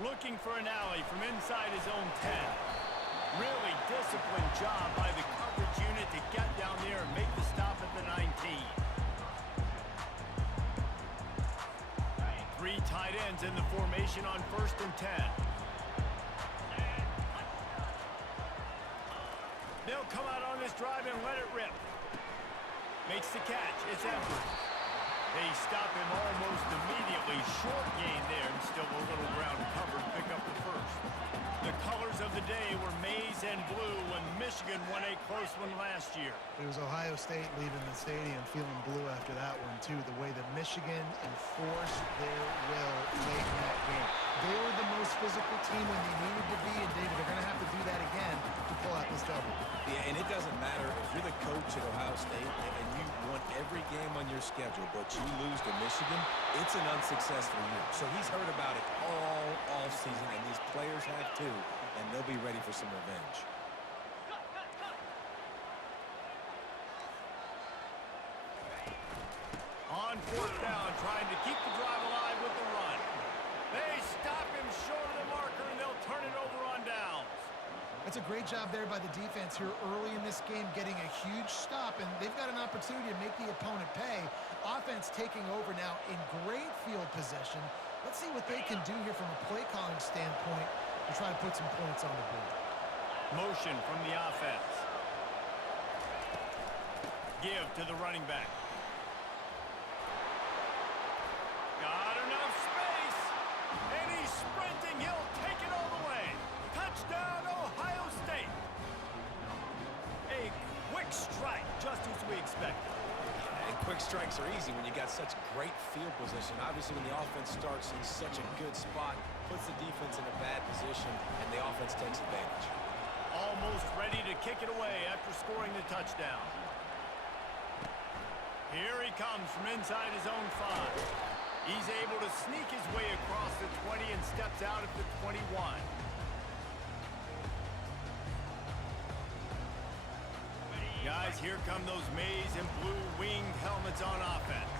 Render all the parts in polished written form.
Looking for an alley from inside his own 10. Really disciplined job by the coverage unit to get down there and make the stop at the 19. 3 tight ends in the formation on 1st and 10. They'll come out on this drive and let it rip. Makes the catch. It's Edwards. They stop him almost immediately. Short gain there, and still a little ground covered. Pick up the first. The colors of the day were maize and blue when Michigan won a close one last year. It was Ohio State leaving the stadium feeling blue after that one, too. The way that Michigan enforced their will late in that game. They were the most physical team when they needed to be, and David, they're going to have to do that again to pull out this double. Yeah, and it doesn't matter if you're the coach at Ohio State and you won every game on your schedule, but you lose to Michigan, it's an unsuccessful year. So he's heard about it all offseason, and these players have too, and they'll be ready for some revenge. On 4th down, trying to keep the drive alive with the run. They stop him short of the marker, and they'll turn it over on downs. That's a great job there by the defense here early in this game, getting a huge stop, and they've got an opportunity to make the opponent pay. Offense taking over now in great field possession. Let's see what they can do here from a play calling standpoint to try to put some points on the board. Motion from the offense. Give to the running back. Got enough space, and he's sprinting. He'll take it all the way. Touchdown, Ohio State. A quick strike, just as we expected. And quick strikes are easy when you got such great field position. Obviously, when the offense starts in such a good spot, puts the defense in a bad position, and the offense takes advantage. Almost ready to kick it away after scoring the touchdown. Here he comes from inside his own 5. He's able to sneak his way across the 20 and steps out at the 21. Guys, here come those maize and blue winged helmets on offense.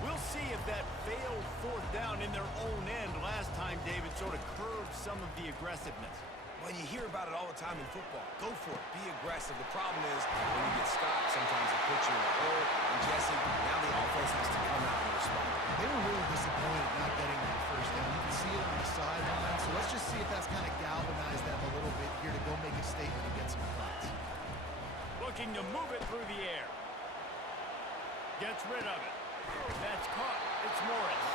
We'll see if that failed 4th down in their own end last time, David, sort of curbed some of the aggressiveness. Well, you hear about it all the time in football. Go for it. Be aggressive. The problem is when you get stopped, sometimes it puts you in a hole. And Jesse, now the offense has to come out and respond. They were really disappointed not getting that 1st down. You can see it on the sideline. So let's just see if that's kind of galvanized them a little bit here to go make a statement and get some points. Looking to move it through the air. Gets rid of it. That's caught. It's Morris.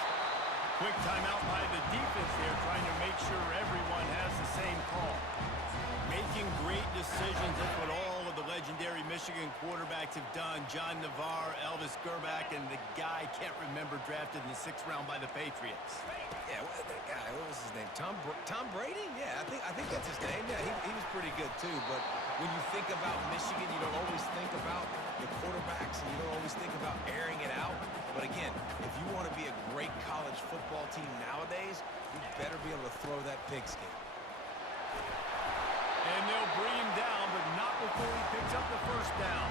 Quick timeout by the defense there, trying to make sure everyone has the same call. Making great decisions. That's what all of the legendary Michigan quarterbacks have done. John Navarre, Elvis Gerbach, and the guy, can't remember, drafted in the 6th round by the Patriots. Yeah, that guy, what was his name? Tom Brady? Yeah, I think that's his name. Yeah, he was pretty good too. But when you think about Michigan, you don't always think about the quarterbacks, and you don't always think about airing it out. But again, if you want to be a great college football team nowadays, you better be able to throw that pigskin. And they'll bring him down, but not before he picks up the 1st down.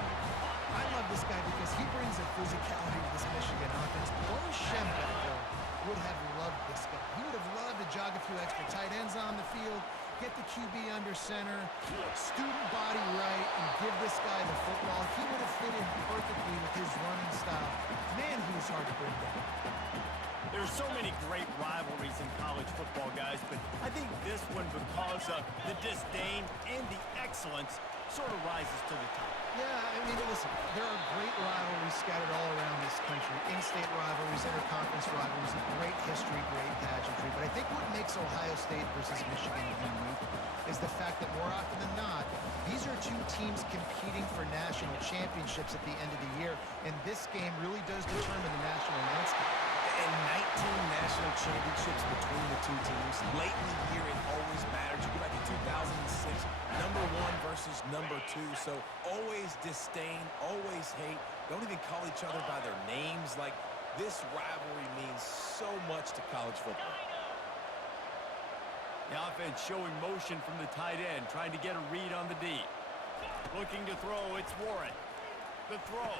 I love this guy because he brings a physicality to this Michigan offense. Bo Schembechler would have loved this guy. He would have loved to jog a few extra tight ends on the field, get the QB under center, student body right, and give this guy the football. He would have fit in perfectly with his running style. Man, he was hard to bring down. There's so many great rivalries in college football, guys, but I think this one, because of the disdain and the excellence, sort of rises to the top. Yeah, I mean, listen, there are great rivalries scattered all around this country. In-state rivalries, interconference rivalries, great history, great pageantry. But I think what makes Ohio State versus Michigan unique is the fact that more often than not, these are two teams competing for national championships at the end of the year, and this game really does determine the national landscape. And 19 national championships between the two teams. Late in the year, it always matters. You go back to 2006, number 1 versus number 2. So always disdain, always hate. Don't even call each other by their names. Like, this rivalry means so much to college football. The offense showing motion from the tight end, trying to get a read on the D. Looking to throw, it's Warren. The throw.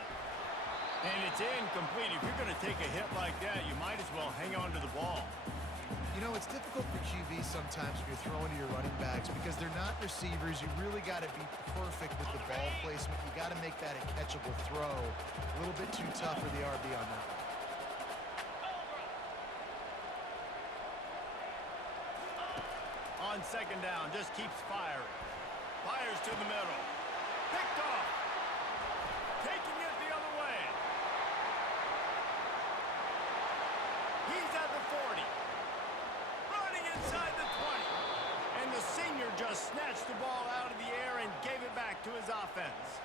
And it's incomplete. If you're going to take a hit like that, you might as well hang on to the ball. You know, it's difficult for QB sometimes when you're throwing to your running backs because they're not receivers. You really got to be perfect with the ball placement. You got to make that a catchable throw. A little bit too tough for the RB on that. On second down, just keeps firing. Fires to the middle. Picked off. Taking it the other way. He's at the 40. Running inside the 20. And the senior just snatched the ball out of the air and gave it back to his offense.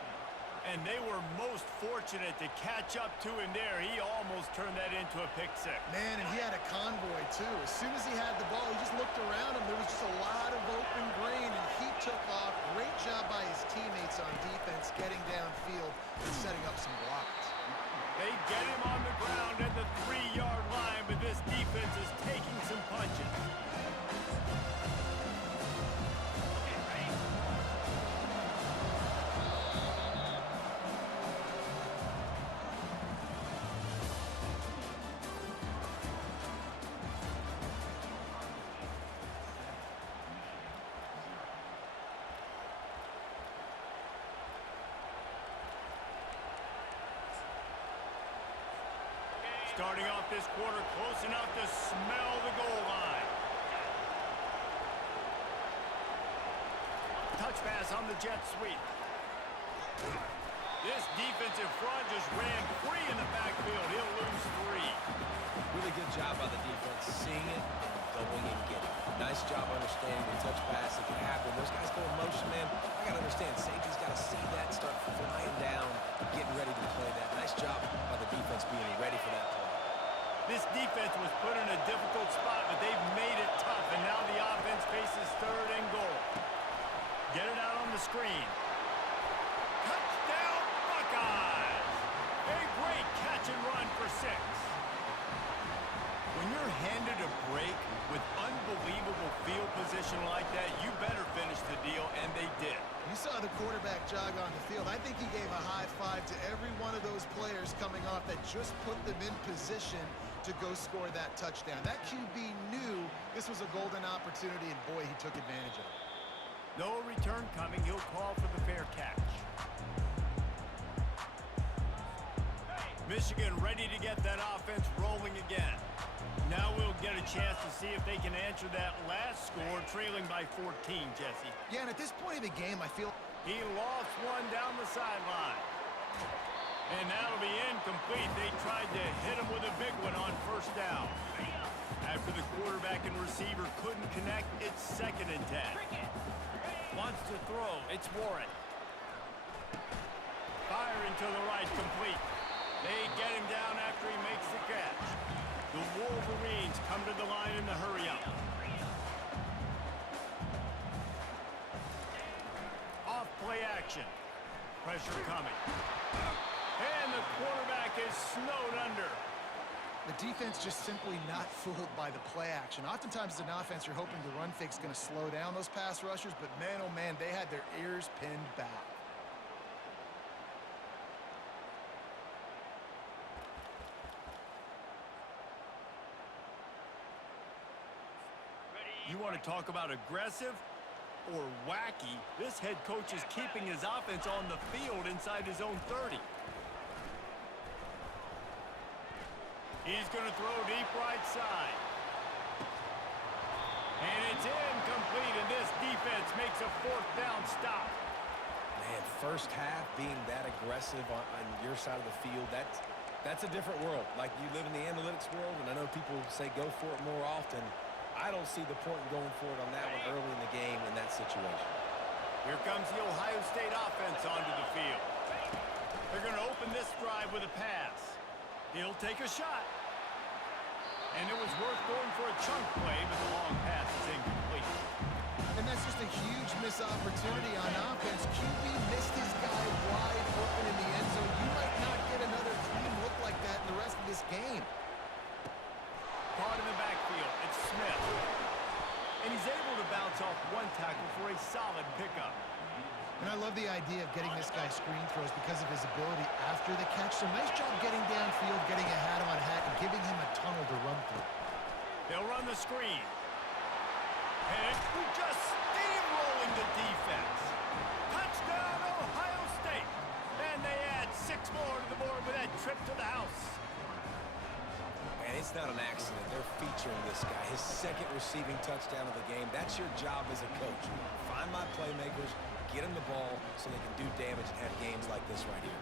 And they were most fortunate to catch up to him there. He almost turned that into a pick six. Man, and he had a convoy, too. As soon as he had the ball, he just looked around him. There was just a lot of open green, and he took off. Great job by his teammates on defense, getting downfield and setting up some blocks. They get him on the ground at the 3-yard line, but this defense is taking some punches. Starting off this quarter close enough to smell the goal line. Touch pass on the jet sweep. This defensive front just ran free in the backfield. He'll lose 3. Really good job by the defense, seeing it and going and getting it. Nice job understanding the touch pass. It can happen. Those guys go in motion, man. I got to understand, safety's got to see that, start flying down, getting ready to play that. Nice job by the defense being ready for that play. This defense was put in a difficult spot, but they've made it tough, and now the offense faces 3rd and goal. Get it out on the screen. Touchdown, Buckeyes! A great catch and run for 6. When you're handed a break with unbelievable field position like that, you better finish the deal, and they did. You saw the quarterback jog on the field. I think he gave a high five to every one of those players coming off that just put them in position to go score that touchdown. That QB knew this was a golden opportunity, and boy, he took advantage of it. No return coming. He'll call for the fair catch. Michigan ready to get that offense rolling again. Now we'll get a chance to see if they can answer that last score, trailing by 14, Jesse. Yeah, and at this point of the game, I feel he lost one down the sideline. And that'll be incomplete. They tried to hit him with a big one on 1st down. After the quarterback and receiver couldn't connect, it's 2nd and 10. Wants to throw. It's Warren. Firing to the right, complete. They get him down after he makes the catch. The Wolverines come to the line in the hurry-up. Off play action. Pressure coming. And the quarterback is snowed under. the defense just simply not fooled by the play action. Oftentimes as an offense, you're hoping the run fake's going to slow down those pass rushers, but man, oh man, they had their ears pinned back. You want to talk about aggressive or wacky? This head coach is keeping his offense on the field inside his own 30. He's going to throw deep right side. And it's incomplete, and this defense makes a 4th down stop. Man, first half being that aggressive on your side of the field, that's a different world. Like, you live in the analytics world, and I know people say go for it more often. I don't see the point in going for it on that one early in the game in that situation. Here comes the Ohio State offense onto the field. They're going to open this drive with a pass. He'll take a shot. And it was worth going for a chunk play, but the long pass is incomplete. And that's just a huge missed opportunity on offense. QB missed his guy wide open in the end zone. You might not get another clean look like that in the rest of this game. Caught in the backfield, it's Smith. And he's able to bounce off one tackle for a solid pickup. And I love the idea of getting this guy screen throws because of his ability after the catch. So nice job getting downfield, getting a hat on hat, and giving him a tunnel to run through. They'll run the screen. And just steamrolling the defense. Touchdown, Ohio State. And they add 6 more to the board with that trip to the house. Man, it's not an accident. They're featuring this guy. His second receiving touchdown of the game. That's your job as a coach. Find my playmakers, get them the ball so they can do damage and have games like this right here.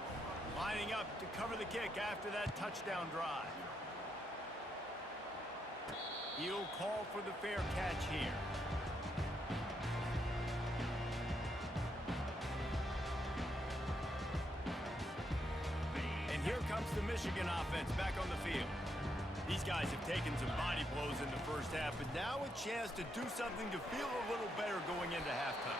Lining up to cover the kick after that touchdown drive. He'll call for the fair catch here. And here comes the Michigan offense back on the field. These guys have taken some body blows in the first half, but now a chance to do something to feel a little better going into halftime.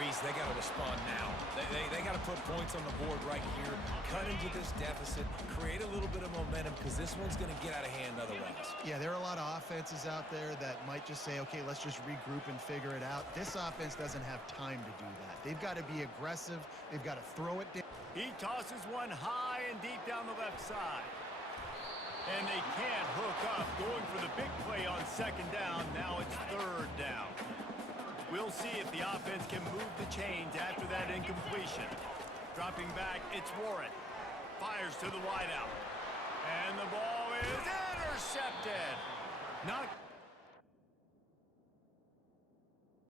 Reese, they got to respond now. They got to put points on the board right here, cut into this deficit, create a little bit of momentum because this one's going to get out of hand otherwise. Yeah, there are a lot of offenses out there that might just say, okay, let's just regroup and figure it out. This offense doesn't have time to do that. They've got to be aggressive. They've got to throw it down. He tosses one high and deep down the left side. And they can't hook up, going for the big play on second down. Now it's third down. We'll see if the offense can move the chains after that incompletion. Dropping back, it's Warren. Fires to the wideout. And the ball is intercepted. Not